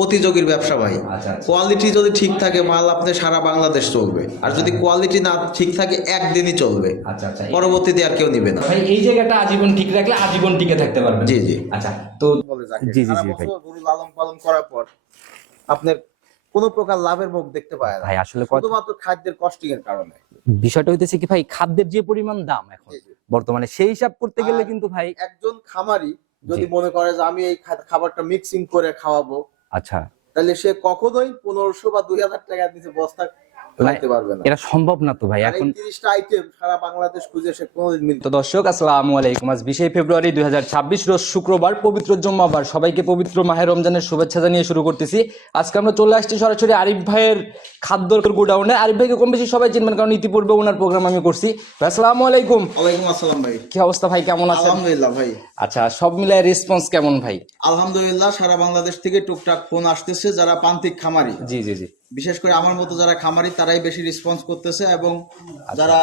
প্রতিযোগীর ব্যবসা ভাই। আচ্ছা, আচ্ছা। কোয়ালিটি যদি ঠিক থাকে মাল আপনি সারা বাংলাদেশ চলবে। আর যদি কোয়ালিটি না ঠিক থাকে একদিনই চলবে। আচ্ছা আচ্ছা। পরবর্তীতে আর কেউ নিবে না। ভাই এই জায়গাটা আজীবন ঠিক রাখলে আজীবন টিকে থাকতে পারবেন। জি, জি। আচ্ছা তো জি, জি, জি, ভাই। গরু লালন পালন করার পর আপনার কোনো প্রকার লাভের মুখ দেখতে পায় না। ভাই আসলে শুধুমাত্র খাদ্যের কস্টিং এর কারণে। বিষয়টা হইতেছে কি ভাই খাদ্যের যে পরিমাণ দাম এখন। বর্তমানে সেই হিসাব করতে গেলে কিন্তু ভাই একজন খামারি যদি মনে করে যে আমি এই খাবারটা মিক্সিং করে খাওয়াবো আচ্ছা। তাহলে সে কখনোই পনেরোশো বা দুই হাজার টাকা নিচে বস্তা এটা সম্ভব না তো ভাই এখন আইটেম সারা বাংলাদেশ খুঁজে সে তো দর্শক আসসালামু আলাইকুম। আজ বিশে ফেব্রুয়ারি দুই রোজ শুক্রবার পবিত্র জম্মাবার। সবাইকে পবিত্র মাহে রমজানের শুভেচ্ছা জানিয়ে শুরু করতেছি। আজকে আমরা চলে আসছি সরাসরি আরিফ ভাইয়ের খাদ্য গোডাউনে। আরিফ ভাইকে কম বেশি সবাই চিনবেন কারণ ইতিপূর্বে ওনার প্রোগ্রাম আমি করছি। ভাই, আসসালামু আলাইকুম। ওয়ালাইকুম আসসালাম ভাই। কি অবস্থা ভাই কেমন আছেন? আলহামদুলিল্লাহ ভাই। আচ্ছা সব মিলায় রেসপন্স কেমন ভাই? আলহামদুলিল্লাহ সারা বাংলাদেশ থেকে টুকটাক ফোন আসতেছে যারা প্রান্তিক খামারি। জি জি জি। বিশেষ করে আমার মতো যারা খামারি তারাই বেশি রেসপন্স করতেছে এবং আচ্ছা। যারা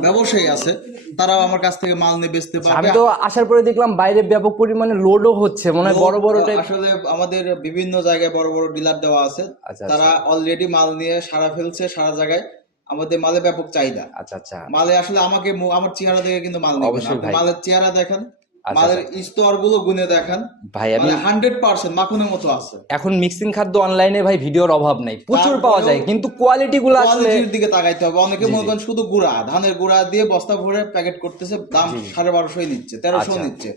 ব্যবসায়ী আছে তারাও আমার কাছ থেকে মাল নিয়ে বেচতে আমি পারবে তো আসার পরে দেখলাম বাইরে ব্যাপক পরিমাণে লোডও হচ্ছে মনে হয় বড় বড় আসলে আমাদের বিভিন্ন জায়গায় বড় বড় ডিলার দেওয়া আছে। আচ্ছা, তারা অলরেডি মাল নিয়ে সারা ফেলছে সারা জায়গায়। আমাদের মালে ব্যাপক চাহিদা। আচ্ছা আচ্ছা। মালে আসলে আমাকে আমার চেহারা দেখে কিন্তু মাল অবশ্যই মালের চেহারা দেখেন আচ্ছা, মালের স্তরগুলো গুনে দেখেন। ভাই আমি মানে হান্ড্রেড পার্সেন্ট মাখনের মতো আছে। এখন মিক্সিং খাদ্য অনলাইনে ভাই ভিডিওর অভাব নাই। প্রচুর পাওয়া যায় কিন্তু কোয়ালিটি গুলো কোয়ালিটির দিকে তাকাইতে হবে। অনেকে মনে করেন শুধু গুড়া ধানের গুড়া দিয়ে বস্তা ভরে প্যাকেট করতেছে দাম সাড়ে বারোশোই নিচ্ছে তেরোশো আচ্ছা। নিচ্ছে।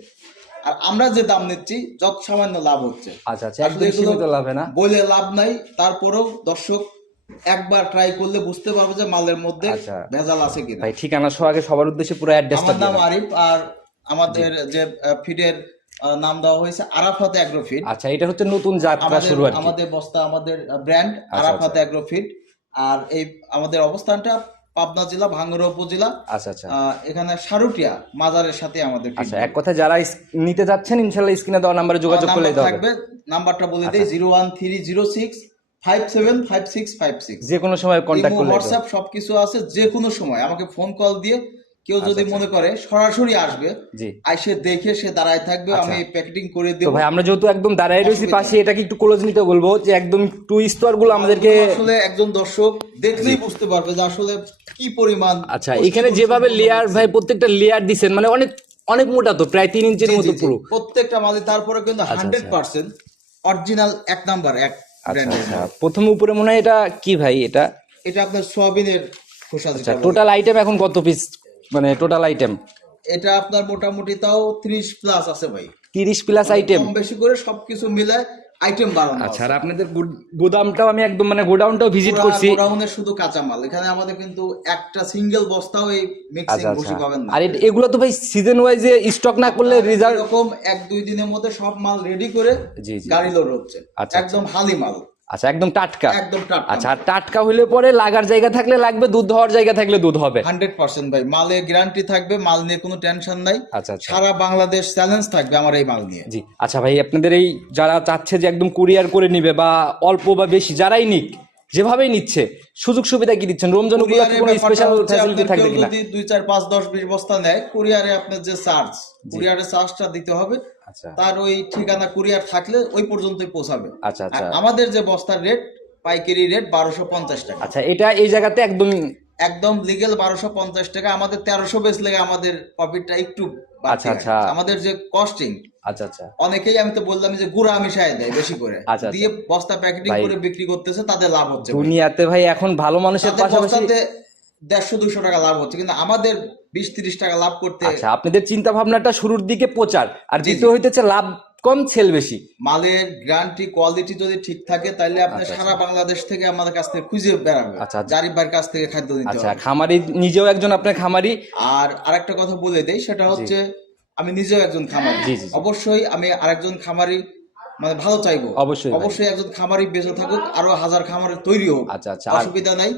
আর আমরা যে দাম নিচ্ছি যত সামান্য লাভ হচ্ছে। আচ্ছা আচ্ছা একদম সীমিত লাভে না। বলে লাভ নাই তারপরেও দর্শক একবার ট্রাই করলে বুঝতে পারবে যে মালের মধ্যে আচ্ছা। ভেজাল আছে কিনা। ভাই ঠিকানা সহ আগে সবার উদ্দেশ্যে পুরো অ্যাড্রেসটা আমার নাম আরিফ আর আমাদের যে ফিডের নাম দেওয়া হয়েছে আরাফাত অ্যাগ্রো ফিড আচ্ছা এটা হচ্ছে নতুন যাত্রা শুরু আর আমাদের বস্তা আমাদের ব্র্যান্ড আচ্ছা, আরাফাত আচ্ছা। অ্যাগ্রো ফিড আর এই আমাদের অবস্থানটা পাবনা জেলা ভাঙ্গুড়া উপজেলা। আচ্ছা আচ্ছা। এখানে সারুটিয়া মাজারের সাথে আমাদের আচ্ছা এক কথা যারা নিতে যাচ্ছেন ইনশাল্লাহ স্ক্রিনে দেওয়া নাম্বারে যোগাযোগ তো হবে। থাকবে। নাম্বারটা বলে দেই ফাইভ সিক্স ফাইভ সিক্স। যে কোনো সময় কন্ট্যাক্ট করলে হোয়াটসঅ্যাপ সবকিছু আছে যে কোনো সময়। আমাকে ফোন কল দিয়ে কেউ যদি মনে করে সরাসরি আসবে আইসে দেখে সে দাঁড়ায় থাকবে আমি প্যাকেটিং করে দেবো। ভাই আমরা যেহেতু একদম দাঁড়ায় রয়েছি পাশে এটাকে একটু ক্লোজ নিতে বলব যে একদম একটু স্তরগুলো আমাদেরকে আসলে একজন দর্শক দেখলেই বুঝতে পারবে যে আসলে কি পরিমাণ আচ্ছা এখানে যেভাবে লেয়ার ভাই প্রত্যেকটা লেয়ার দিছেন মানে অনেক অনেক মোটা তো প্রায় তিন ইঞ্চির মতো। পুরো। প্রত্যেকটা মালে তারপরে কিন্তু হান্ড্রেড পার্সেন্ট অরিজিনাল এক নাম্বার এক আচ্ছা আচ্ছা। প্রথম উপরে মনে হয় এটা কি ভাই এটা? এটা আপনার সোয়াবিনের খোসা আচ্ছা। টোটাল আইটেম এখন কত পিস মানে টোটাল আইটেম এটা আপনার মোটামুটি তাও ত্রিশ প্লাস আছে ভাই। তিরিশ প্লাস আইটেম কম বেশি করে সবকিছু মিলে আইটেম বাড়ানো আচ্ছা আর আপনাদের গোদামটাও আমি একদম মানে গোডাউনটাও ভিজিট করছি। গোডাউনের শুধু কাঁচামাল এখানে আমাদের কিন্তু একটা সিঙ্গেল বস্তাও এই মিক্সিং আচ্ছা বসে আচ্ছা পাবেন না। আর এগুলো তো ভাই সিজন ওয়াইজে স্টক না করলে রেজাল্ট এরকম এক দুই দিনের মধ্যে সব মাল রেডি করে গাড়ি লোড হচ্ছে। আচ্ছা, একদম হালি মাল আচ্ছা একদম টাটকা। একদম টাটকা। আচ্ছা আর টাটকা হলে পরে লাগার জায়গা থাকলে লাগবে দুধ হওয়ার জায়গা থাকলে দুধ হবে। হান্ড্রেড পার্সেন্ট ভাই মালে গ্যারান্টি থাকবে মাল নিয়ে কোনো টেনশন নাই। আচ্ছা আচ্ছা। সারা বাংলাদেশ চ্যালেঞ্জ থাকবে আমার এই মাল নিয়ে। জি আচ্ছা ভাই আপনাদের এই যারা চাচ্ছে যে একদম কুরিয়ার করে নিবে বা অল্প বা বেশি যারাই নিক যেভাবেই নিচ্ছে সুযোগ সুবিধা কি দিচ্ছেন? রমজান উপলক্ষে কোনো স্পেশাল ফ্যাসিলিটি থাকবে কিনা? যদি দুই চার পাঁচ দশ বিশ বস্তা নেয় কুরিয়ারে আপনার যে চার্জ কুরিয়ারের চার্জটা দিতে হবে। তার ওই ঠিকানা কুরিয়ার থাকলে ওই পর্যন্তই পৌঁছাবে। আচ্ছা আচ্ছা। আমাদের যে বস্তার রেট পাইকারি রেট বারোশো পঞ্চাশ টাকা। আচ্ছা এটা এই জায়গাতে একদম একদম লিগেল বারোশো পঞ্চাশ টাকা। আমাদের তেরোশো বেচ লেগে আমাদের প্রফিটটা একটু আচ্ছা, আচ্ছা। আমাদের যে কস্টিং আচ্ছা আচ্ছা। অনেকেই আমি তো বললাম যে গুড়া মিশায় দেয় বেশি করে। আচ্ছা, আচ্ছা। দিয়ে বস্তা প্যাকেটিং করে বিক্রি করতেছে তাদের লাভ হচ্ছে। দুনিয়াতে ভাই এখন ভালো মানুষের পাশাপাশি দেড়শো দুশো টাকা লাভ হচ্ছে। কিন্তু আমাদের বিশ তিরিশ টাকা লাভ করতে আচ্ছা আপনাদের চিন্তা ভাবনাটা শুরুর দিকে প্রচার। আর দ্বিতীয় হইতেছে লাভ কম সেল বেশি। মালের গ্যারান্টি কোয়ালিটি যদি ঠিক থাকে তাহলে আপনি সারা বাংলাদেশ থেকে আমাদের কাছ থেকে খুঁজে বেড়াবে আচ্ছা, আচ্ছা। জারিফ ভাইয়ের কাছ থেকে খাদ্য নিতে আচ্ছা খামারি নিজেও একজন আপনার খামারি। আর আরেকটা কথা বলে দেই সেটা হচ্ছে আমি নিজেও একজন খামারি। অবশ্যই আমি আরেকজন খামারি মানে ভালো চাইব। অবশ্যই অবশ্যই একজন খামারি বেঁচে থাকুক আরও হাজার খামারি তৈরি হোক। আচ্ছা আচ্ছা। অসুবিধা নাই।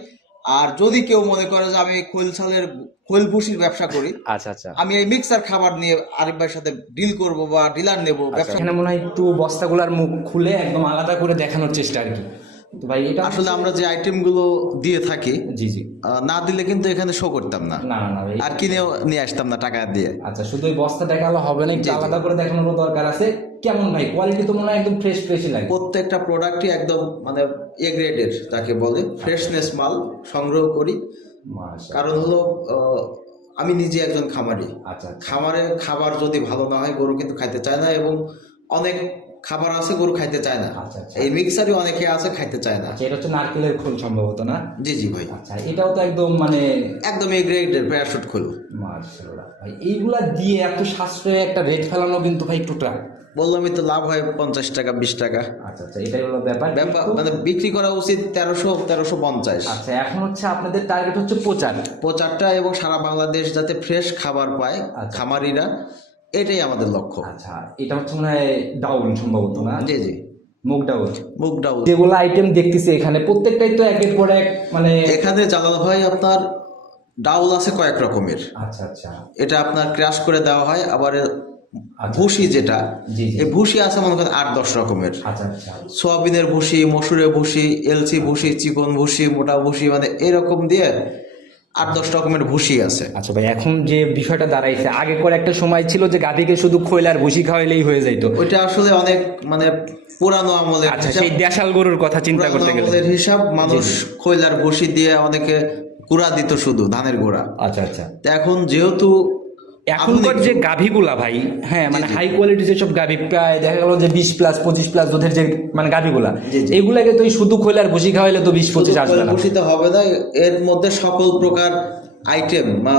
আর যদি কেউ মনে করে যে আমি খৈল ছালের খৈল ভুসির ব্যবসা করি আচ্ছা আচ্ছা। আমি এই মিক্সার খাবার নিয়ে আরিফ ভাইয়ের সাথে ডিল করব বা ডিলার নেব ব্যবসা এখানে মনে হয় একটু বস্তাগুলার মুখ খুলে একদম আলাদা করে দেখানোর চেষ্টা আর কি। কিন্তু ভাই এটা আসলে আমরা যে আইটেমগুলো দিয়ে থাকি জি জি। না দিলে কিন্তু এখানে শো করতাম না। না না আর কিনেও নিয়ে আসতাম না টাকা দিয়ে। আচ্ছা শুধু ওই বস্তা দেখালে হবে না একটু। আলাদা করে দেখানোর দরকার আছে। কেমন ভাই? কোয়ালিটি তো মনে হয় একদম ফ্রেশ ফ্রেশই লাগে। প্রত্যেকটা প্রোডাক্টই একদম মানে এ গ্রেডের যাকে বলে। ফ্রেশনেস মাল সংগ্রহ করি। কারণ হলো আমি নিজে একজন খামারি। আচ্ছা আচ্ছা। খামারে খাবার যদি ভালো না হয় গরু কিন্তু খাইতে চায় না এবং অনেক খাবার আছে গরু খাইতে চায় না। আচ্ছা আচ্ছা। এই মিক্সারই অনেকে আছে খাইতে চায় না। আচ্ছা এটা হচ্ছে নারকেলের খোল সম্ভবত না? জি জি ভাই। আচ্ছা এটাও তো একদম মানে একদম এ গ্রেডের প্যারাশুট খুল। ভাই এইগুলা দিয়ে এত সাশ্রয়ে একটা রেট ফেলানো কিন্তু ভাই টোটা। বললামই তো লাভ হয় পঞ্চাশ টাকা বিশ টাকা। আচ্ছা আচ্ছা এটাই হলো ব্যাপার। ব্যাপার মানে বিক্রি করা উচিত তেরোশো তেরোশো পঞ্চাশ। আচ্ছা এখন হচ্ছে আপনাদের টার্গেট হচ্ছে প্রচার। প্রচারটা এবং সারা বাংলাদেশ যাতে ফ্রেশ খাবার পায়। খামারিরা এটাই আমাদের লক্ষ্য। আচ্ছা এটা হচ্ছে মনে হয় ডাউন সম্ভবত না? জি জি। মুগ ডাউন মুগ ডাউল যেগুলো আইটেম দেখতেছি এখানে প্রত্যেকটাই তো একের পর এক মানে এখানে জালাল ভাই আপনার ডাউল আছে কয়েক রকমের। আচ্ছা আচ্ছা। এটা আপনার ক্রাশ করে দেওয়া হয় আবার আচ্ছা। ভুসি যেটা এই ভুসি আছে মনে করেন আট দশ রকমের। আচ্ছা আচ্ছা। সোয়াবিনের ভুসি মসুরের ভুসি এলসি ভুসি চিকন ভুসি মোটা ভুসি মানে এরকম দিয়ে আট দশ রকমের ভুসি আছে। আচ্ছা ভাই এখন যে বিষয়টা দাঁড়াইছে আগে করে একটা সময় ছিল যে গাভীকে শুধু খৈলার ভুসি খাওয়াইলেই হয়ে যাইতো। ওইটা আসলে অনেক মানে পুরানো আমলের আচ্ছা। সেই দেশাল গরুর কথা চিন্তা করতে গেলে। হিসাব মানুষ খৈলার ভুসি দিয়ে অনেকে গুড়া দিত শুধু ধানের গুঁড়া। আচ্ছা আচ্ছা। তো এখন যেহেতু এখনকার যে গাভীগুলা ভাই হ্যাঁ মানে হাই কোয়ালিটি যেসব গাভী প্রায় দেখা গেল যে বিশ প্লাস পঁচিশ প্লাস দুধের যে মানে গাভীগুলা। এগুলাকে তুই শুধু খৈলার ভুসি খাওয়াইলে তো বিশ পঁচিশ আসবে না। ভুসিতে হবে না এর মধ্যে সকল প্রকার আইটেম বা।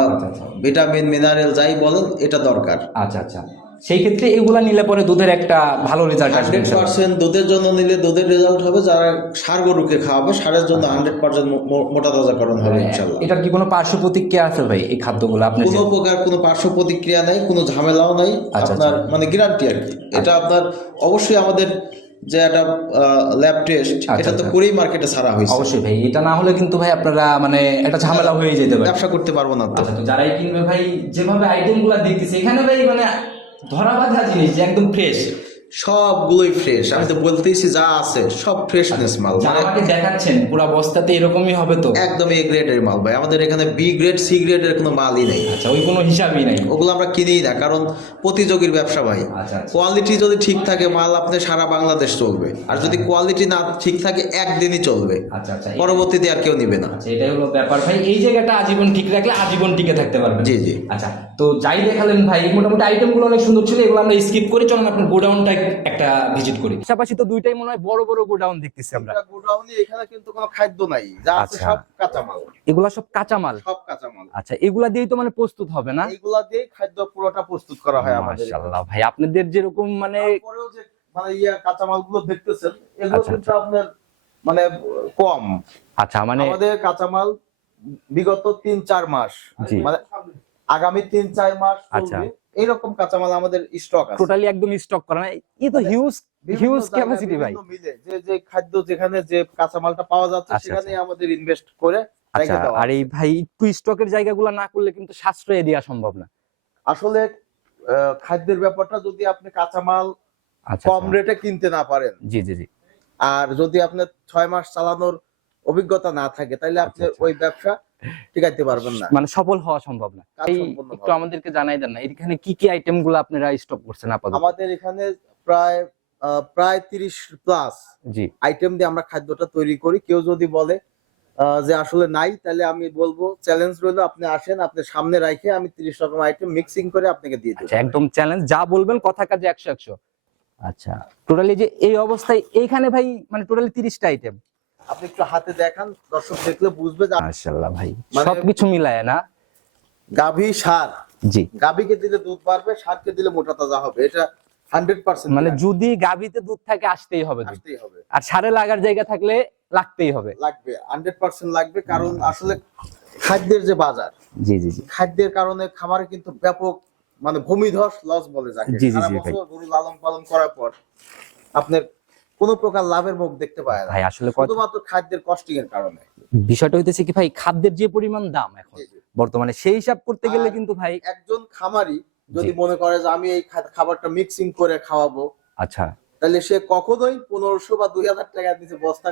ভিটামিন মিনারেল যাই বলেন এটা দরকার। আচ্ছা আচ্ছা। সেই ক্ষেত্রে এগুলা নিলে পরে দুধের একটা ভালো রেজাল্ট আসবে পার্সেন্ট দুধের জন্য নিলে দুধের রেজাল্ট হবে যারা সার গরুকে খাওয়াবে সারের জন্য হান্ড্রেড পার্সেন্ট মোটা তাজাকরণ হবে ইনশাল্লাহ এটার কি কোনো পার্শ্ব প্রতিক্রিয়া আছে ভাই এই খাদ্যগুলো আপনি কোনো প্রকার কোনো পার্শ্ব প্রতিক্রিয়া নাই কোনো ঝামেলাও নাই আচ্ছা, আপনার মানে গ্যারান্টি আর কি। এটা আপনার অবশ্যই আমাদের যে একটা ল্যাব টেস্ট এটা তো আচ্ছা। করেই মার্কেটে ছাড়া হয়েছে। অবশ্যই ভাই এটা না হলে কিন্তু ভাই আপনারা মানে একটা ঝামেলা হয়ে যেতে পারে। ব্যবসা করতে পারব না তো। আচ্ছা তো যারাই কিনবে ভাই যেভাবে আইটেমগুলা দেখতেছে এখানে ভাই মানে ধরা বাঁধা জিনিস যে একদম ফ্রেশ সবগুলোই ফ্রেশ আমি তো বলতেইছি যা আছে সব ফ্রেশনেস মাল। মানে আমাকে দেখাচ্ছেন পুরো বস্তাতে এরকমই হবে তো? একদম এ গ্রেডের মাল ভাই। আমাদের এখানে বি গ্রেড সি গ্রেডের কোনো মালই নেই। আচ্ছা ওই কোনো হিসাবই নাই। ওগুলো আমরা কিনেই না কারণ প্রতিযোগীর ব্যবসা ভাই। আচ্ছা আচ্ছা। কোয়ালিটি যদি ঠিক থাকে মাল আপনি সারা বাংলাদেশ চলবে। আর যদি কোয়ালিটি না ঠিক থাকে একদিনই চলবে। আচ্ছা আচ্ছা পরবর্তীতে আর কেউ নিবে না। আচ্ছা এটাই হলো ব্যাপার ভাই। এই জায়গাটা আজীবন ঠিক রাখলে আজীবন টিকে থাকতে পারবে জি জি। আচ্ছা তো যাই দেখালেন ভাই মোটামুটি আইটেমগুলো অনেক সুন্দর ছিল এগুলো আমরা স্কিপ করি চলুন আপনার গোডাউনটা একটা ভিজিট করি। পাশাপাশি তো দুইটাই মনে হয় বড় বড় গোডাউন দেখতেছি আমরা। গোডাউনে এখানে কিন্তু কোনো খাদ্য নাই যা আছে আচ্ছা। সব কাঁচামাল। এগুলা সব কাঁচামাল? সব কাঁচামাল। আচ্ছা এগুলা দিয়েই তো মানে প্রস্তুত হবে না? এইগুলা দিয়ে খাদ্য পুরোটা প্রস্তুত করা হয় আমাদের মাশাআল্লাহ ভাই আপনাদের যেরকম মানে মানে ইয়া কাঁচামালগুলো দেখতেছেন এগুলো আচ্ছা, কিন্তু আপনার মানে কম। আচ্ছা মানে আমাদের কাঁচামাল বিগত তিন চার মাস মানে আগামী তিন চার মাস আচ্ছা। এইরকম কাঁচামাল আমাদের স্টক আছে। টোটালি একদম স্টক করা না। এই তো হিউজ হিউজ ক্যাপাসিটি ভাই। যে যে খাদ্য যেখানে যে কাঁচামালটা পাওয়া যাচ্ছে আচ্ছা, সেখানে আমাদের ইনভেস্ট করে আচ্ছা আর এই ভাই একটু স্টকের জায়গাগুলো না করলে কিন্তু সাশ্রয় দেওয়া সম্ভব না। আসলে খাদ্যের ব্যাপারটা যদি আপনি কাঁচামাল আচ্ছা কম আচ্ছা। রেটে কিনতে না পারেন। জি জি জি। আর যদি আপনার ছয় মাস চালানোর অভিজ্ঞতা না থাকে তাহলে আপনি আচ্ছা, আচ্ছা। ওই ব্যবসা টিকাইতে পারবেন না। মানে সফল হওয়া সম্ভব না। একটু আমাদেরকে জানাই দেন না এখানে কি কি আইটেমগুলো আপনারা স্টক করছেন আপাতত? আমাদের এখানে প্রায় প্রায় তিরিশ প্লাস জি। আইটেম দিয়ে আমরা খাদ্যটা তৈরি করি। কেউ যদি বলে যে আসলে নাই তাহলে আমি বলব চ্যালেঞ্জ রইল আপনি আসেন আপনি সামনে রাখে আমি তিরিশ রকম আইটেম মিক্সিং করে আপনাকে দিয়ে দেবো। আচ্ছা একদম চ্যালেঞ্জ যা বলবেন কথা কাজে একশো একশো। আচ্ছা টোটালি যে এই অবস্থায় এইখানে ভাই মানে টোটালি তিরিশটা আইটেম আপনি একটু হাতে দেখান দর্শক দেখলে বুঝবে মাশাআল্লাহ ভাই। মানে- সবকিছু মিলায় না। গাভী সার। জি। গাভীকে দিলে দুধ বাড়বে সারকে দিলে মোটা তাজা হবে এটা হান্ড্রেড পার্সেন্ট মানে যদি দুধ থাকে আসতেই হবে আর সারে লাগার জায়গা থাকলে লাগতেই হবে। লাগবে হান্ড্রেড পার্সেন্ট লাগবে কারণ আসলে খাদ্যের যে বাজার জি জি জি। খাদ্যের কারণে খামারে কিন্তু ব্যাপক মানে ভূমিধস লস বলে যাকে। জি, জি, জি, গরু লালন পালন করার পর আপনার কোনো প্রকার লাভের মুখ দেখতে পায় না। ভাই আসলে শুধুমাত্র খাদ্যের কস্টিং এর কারণে। বিষয়টা হইতেছে কি ভাই খাদ্যের যে পরিমাণ দাম এখন। বর্তমানে সেই হিসাব করতে গেলে কিন্তু ভাই একজন খামারি যদি মনে করে যে আমি এই খাবারটা মিক্সিং করে খাওয়াবো আচ্ছা। তাহলে সে কখনোই পনেরোশো বা দুই হাজার টাকা নিচে বস্তা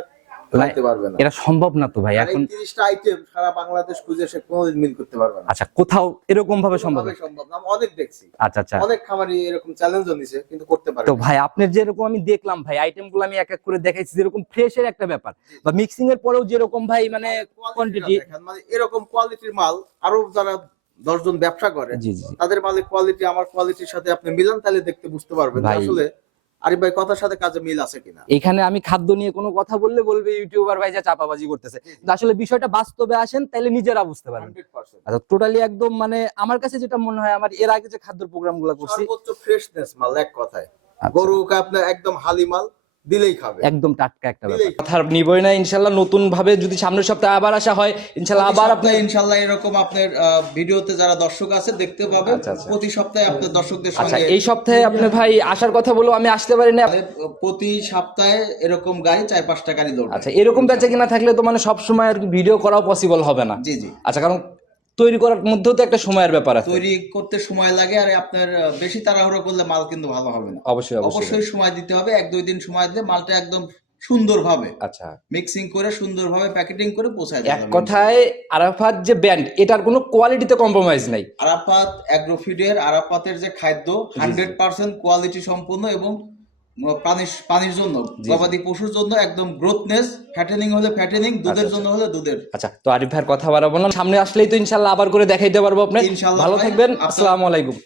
লাইতে পারবে না। এটা সম্ভব না তো ভাই এখন তিরিশটা আইটেম সারা বাংলাদেশ খুঁজে সে কোনোদিন মিল করতে পারবে না। আচ্ছা কোথাও এরকম ভাবে সম্ভব কোনোভাবে সম্ভব না। আমি অনেক দেখছি। আচ্ছা আচ্ছা। অনেক খামারি এরকম চ্যালেঞ্জও নিছে কিন্তু করতে পারে তো ভাই আপনার যেরকম আমি দেখলাম ভাই আইটেম আমি এক এক করে দেখাইছি যেরকম ফ্রেশের একটা ব্যাপার। বা মিক্সিং এর পরেও যেরকম ভাই মানে Quality quantity- টা মানে এরকম কোয়ালিটির মাল আরও যারা দশজন ব্যবসা করে। তাদের মালের কোয়ালিটি আমার কোয়ালিটির সাথে আপনি মিলান তাহলে দেখতে বুঝতে পারবেন আসলে আরিফ ভাই কথার সাথে কাজে মিল আছে কিনা? এখানে আমি খাদ্য নিয়ে কোনো কথা বললে বলবে ইউটিউবার ভাই যা চাপাবাজি করতেছে। আসলে বিষয়টা বাস্তবে আসেন তাহলে নিজেরা বুঝতে পারবেন। আচ্ছা টোটালি একদম মানে আমার কাছে যেটা মনে হয় আমার এর আগে যে খাদ্যর প্রোগ্রামগুলো করছি সর্বোচ্চ ফ্রেশনেস মাল এক কথায়। গরু গরুকে আপনার একদম হালি মাল দিলেই খাবে। একদম টাটকা একটা ব্যাপার। কথা নিবই না ইনশাল্লাহ নতুন ভাবে যদি সামনের সপ্তাহে আবার আসা হয় ইনশাল্লাহ আবার আপনি ইনশাল্লাহ এরকম আপনার আহ, ভিডিওতে যারা দর্শক আছে দেখতে পাবেন। আচ্ছা, আচ্ছা। প্রতি সপ্তাহে আপনার দর্শকদের আচ্ছা এই সপ্তাহে আপনি ভাই আসার কথা বলেও আমি আসতে পারি না। প্রতি সপ্তাহে এরকম গাড়ি চার পাঁচটা গাড়ি দৌড়বে আচ্ছা এরকম বেচা কিনা থাকলে তো মানে সব সময় আর কি ভিডিও করাও পসিবল হবে না। জি জি। আচ্ছা কারণ তৈরি করার মধ্যেও তো একটা সময়ের ব্যাপার আছে। তৈরি করতে সময় লাগে আর আপনার বেশি তাড়াহুড়ো করলে মাল কিন্তু ভালো হবে না। অবশ্যই অবশ্যই। সময় দিতে হবে এক দুই দিন সময় দিলে মালটা একদম সুন্দরভাবে আচ্ছা। মিক্সিং করে সুন্দরভাবে প্যাকেটিং করে পৌঁছায় এক কথায় আরাফাত যে ব্যান্ড এটার কোনো কোয়ালিটিতে কম্প্রোমাইজ নাই। আরাফাত অ্যাগ্রোফিডের আরাফাতের যে খাদ্য হান্ড্রেড পার্সেন্ট কোয়ালিটি সম্পূর্ণ এবং পানির পানির জন্য গবাদি পশুর জন্য একদম গ্রোথনেস ফ্যাটেনিং হলে ফ্যাটেনিং দুধের আচ্ছা, জন্য হলে দুধের। আচ্ছা তো আরিফ ভাইয়ের কথা বাড়াবো না সামনে আসলেই তো ইনশাল্লাহ আবার করে দেখাইতে পারব আপনি। ভালো থাকবেন আসসালামু আলাইকুম।